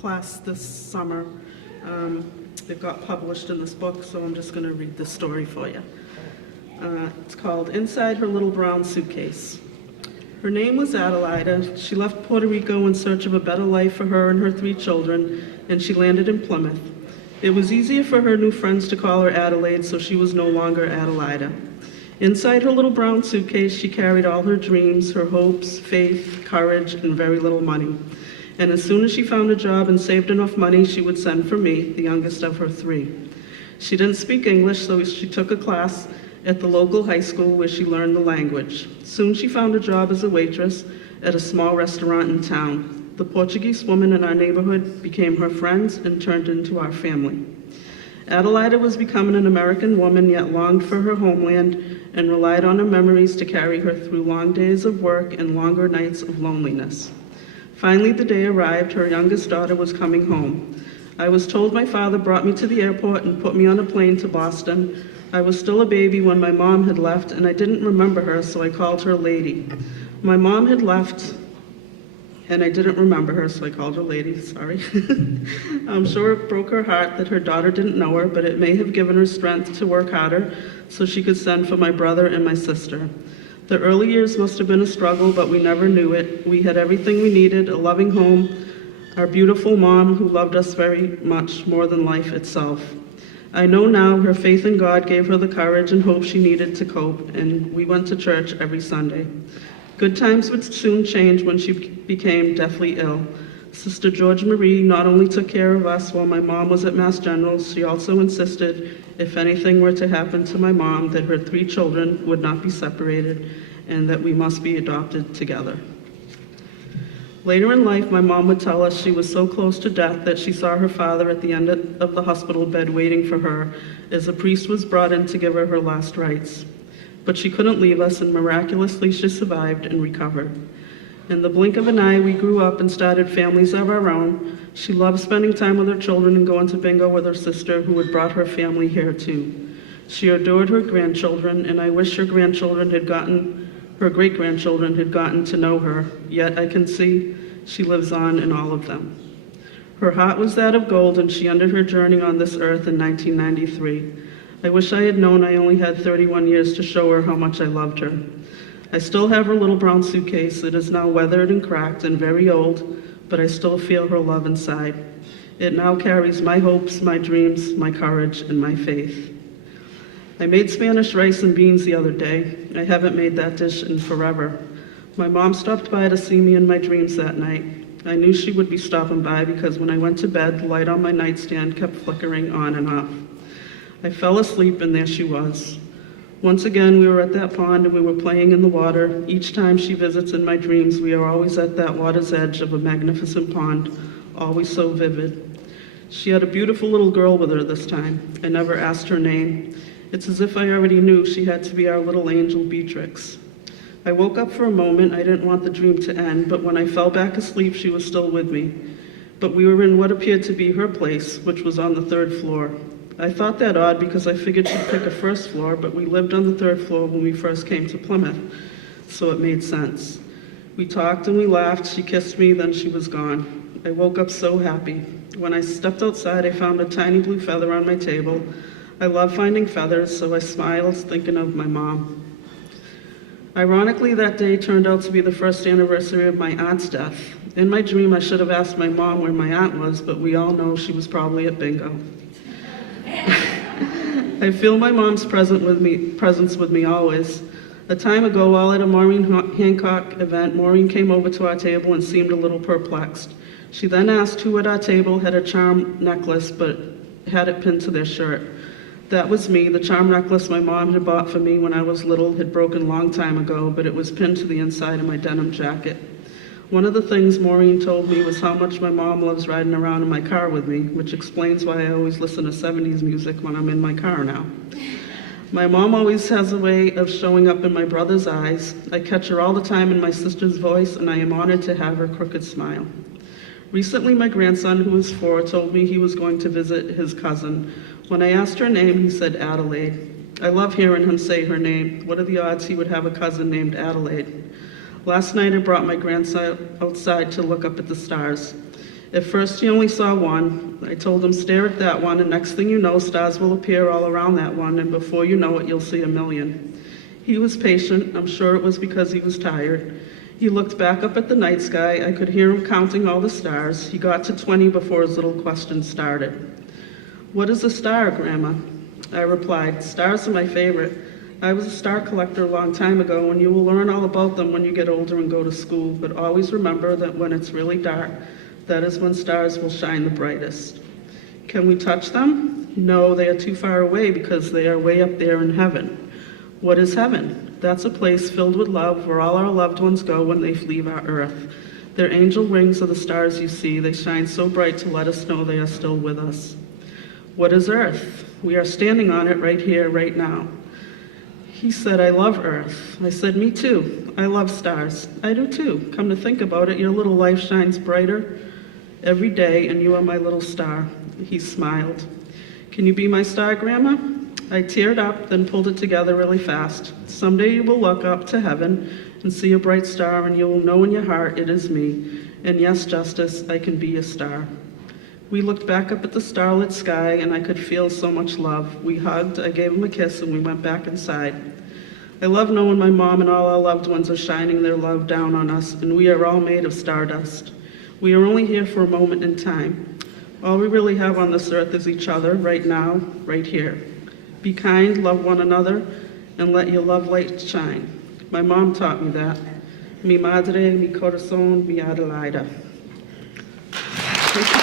class this summer. It got published in this book, so I'm just going to read this story for you. It's called Inside Her Little Brown Suitcase. Her name was Adelaida. She left Puerto Rico in search of a better life for her and her 3 children, and she landed in Plymouth. It was easier for her new friends to call her Adelaide, so she was no longer Adelaida. Inside her little brown suitcase, she carried all her dreams, her hopes, faith, courage, and very little money. And as soon as she found a job and saved enough money, she would send for me, the youngest of her 3. She didn't speak English, so she took a class at the local high school where she learned the language. Soon she found a job as a waitress at a small restaurant in town. The Portuguese women in our neighborhood became her friends and turned into our family. Adelaida was becoming an American woman, yet longed for her homeland and relied on her memories to carry her through long days of work and longer nights of loneliness. Finally, the day arrived. Her youngest daughter was coming home. I was told my father brought me to the airport and put me on a plane to Boston. I was still a baby when my mom had left, and I didn't remember her, so I called her Lady. My mom had left, and I didn't remember her, so I called her Lady, sorry. I'm sure it broke her heart that her daughter didn't know her, but it may have given her strength to work harder so she could send for my brother and my sister. The early years must have been a struggle, but we never knew it. We had everything we needed, a loving home, our beautiful mom who loved us very much, more than life itself. I know now her faith in God gave her the courage and hope she needed to cope, and we went to church every Sunday. Good times would soon change when she became deathly ill. Sister George Marie not only took care of us while my mom was at Mass General, she also insisted if anything were to happen to my mom, that her 3 children would not be separated and that we must be adopted together. Later in life, my mom would tell us she was so close to death that she saw her father at the end of the hospital bed waiting for her as a priest was brought in to give her her last rites. But she couldn't leave us, and miraculously she survived and recovered. In the blink of an eye, we grew up and started families of our own. She loved spending time with her children and going to bingo with her sister, who had brought her family here too. She adored her grandchildren, and I wish her great-grandchildren had gotten to know her, yet I can see she lives on in all of them. Her heart was that of gold, and she ended her journey on this earth in 1993. I wish I had known I only had 31 years to show her how much I loved her. I still have her little brown suitcase. It is now weathered and cracked and very old, but I still feel her love inside. It now carries my hopes, my dreams, my courage, and my faith. I made Spanish rice and beans the other day. I haven't made that dish in forever. My mom stopped by to see me in my dreams that night. I knew she would be stopping by because when I went to bed, the light on my nightstand kept flickering on and off. I fell asleep and there she was. Once again, we were at that pond and we were playing in the water. Each time she visits in my dreams, we are always at that water's edge of a magnificent pond, always so vivid. She had a beautiful little girl with her this time. I never asked her name. It's as if I already knew she had to be our little angel Beatrix. I woke up for a moment. I didn't want the dream to end, but when I fell back asleep, she was still with me. But we were in what appeared to be her place, which was on the 3rd floor. I thought that odd because I figured she'd pick a 1st floor, but we lived on the 3rd floor when we first came to Plymouth, so it made sense. We talked and we laughed. She kissed me, then she was gone. I woke up so happy. When I stepped outside, I found a tiny blue feather on my table. I love finding feathers, so I smiled, thinking of my mom. Ironically, that day turned out to be the 1st anniversary of my aunt's death. In my dream, I should have asked my mom where my aunt was, but we all know she was probably at bingo. I feel my mom's presence with me always. A time ago, while at a Maureen Hancock event, Maureen came over to our table and seemed a little perplexed. She then asked who at our table had a charm necklace but had it pinned to their shirt. That was me. The charm necklace my mom had bought for me when I was little had broken a long time ago, but it was pinned to the inside of my denim jacket. One of the things Maureen told me was how much my mom loves riding around in my car with me, which explains why I always listen to 70s music when I'm in my car now. My mom always has a way of showing up in my brother's eyes. I catch her all the time in my sister's voice, and I am honored to have her crooked smile. Recently, my grandson, who is 4, told me he was going to visit his cousin. When I asked her name, he said Adelaide. I love hearing him say her name. What are the odds he would have a cousin named Adelaide? Last night, I brought my grandson outside to look up at the stars. At first, he only saw one. I told him, stare at that one, and next thing you know, stars will appear all around that one, and before you know it, you'll see a million. He was patient. I'm sure it was because he was tired. He looked back up at the night sky. I could hear him counting all the stars. He got to 20 before his little question started. What is a star, Grandma? I replied, stars are my favorite. I was a star collector a long time ago, and you will learn all about them when you get older and go to school, but always remember that when it's really dark, that is when stars will shine the brightest. Can we touch them? No, they are too far away because they are way up there in heaven. What is heaven? That's a place filled with love where all our loved ones go when they leave our earth. Their angel wings are the stars you see. They shine so bright to let us know they are still with us. What is earth? We are standing on it right here, right now. He said, I love Earth. I said, me too. I love stars. I do too. Come to think about it, your little life shines brighter every day, and you are my little star. He smiled. Can you be my star, Grandma? I teared up, then pulled it together really fast. Someday you will look up to heaven and see a bright star, and you will know in your heart it is me. And yes, Justice, I can be a star. We looked back up at the starlit sky, and I could feel so much love. We hugged, I gave him a kiss, and we went back inside. I love knowing my mom and all our loved ones are shining their love down on us, and we are all made of stardust. We are only here for a moment in time. All we really have on this earth is each other, right now, right here. Be kind, love one another, and let your love light shine. My mom taught me that. Mi madre, mi corazón, mi Adelaida. Thank you.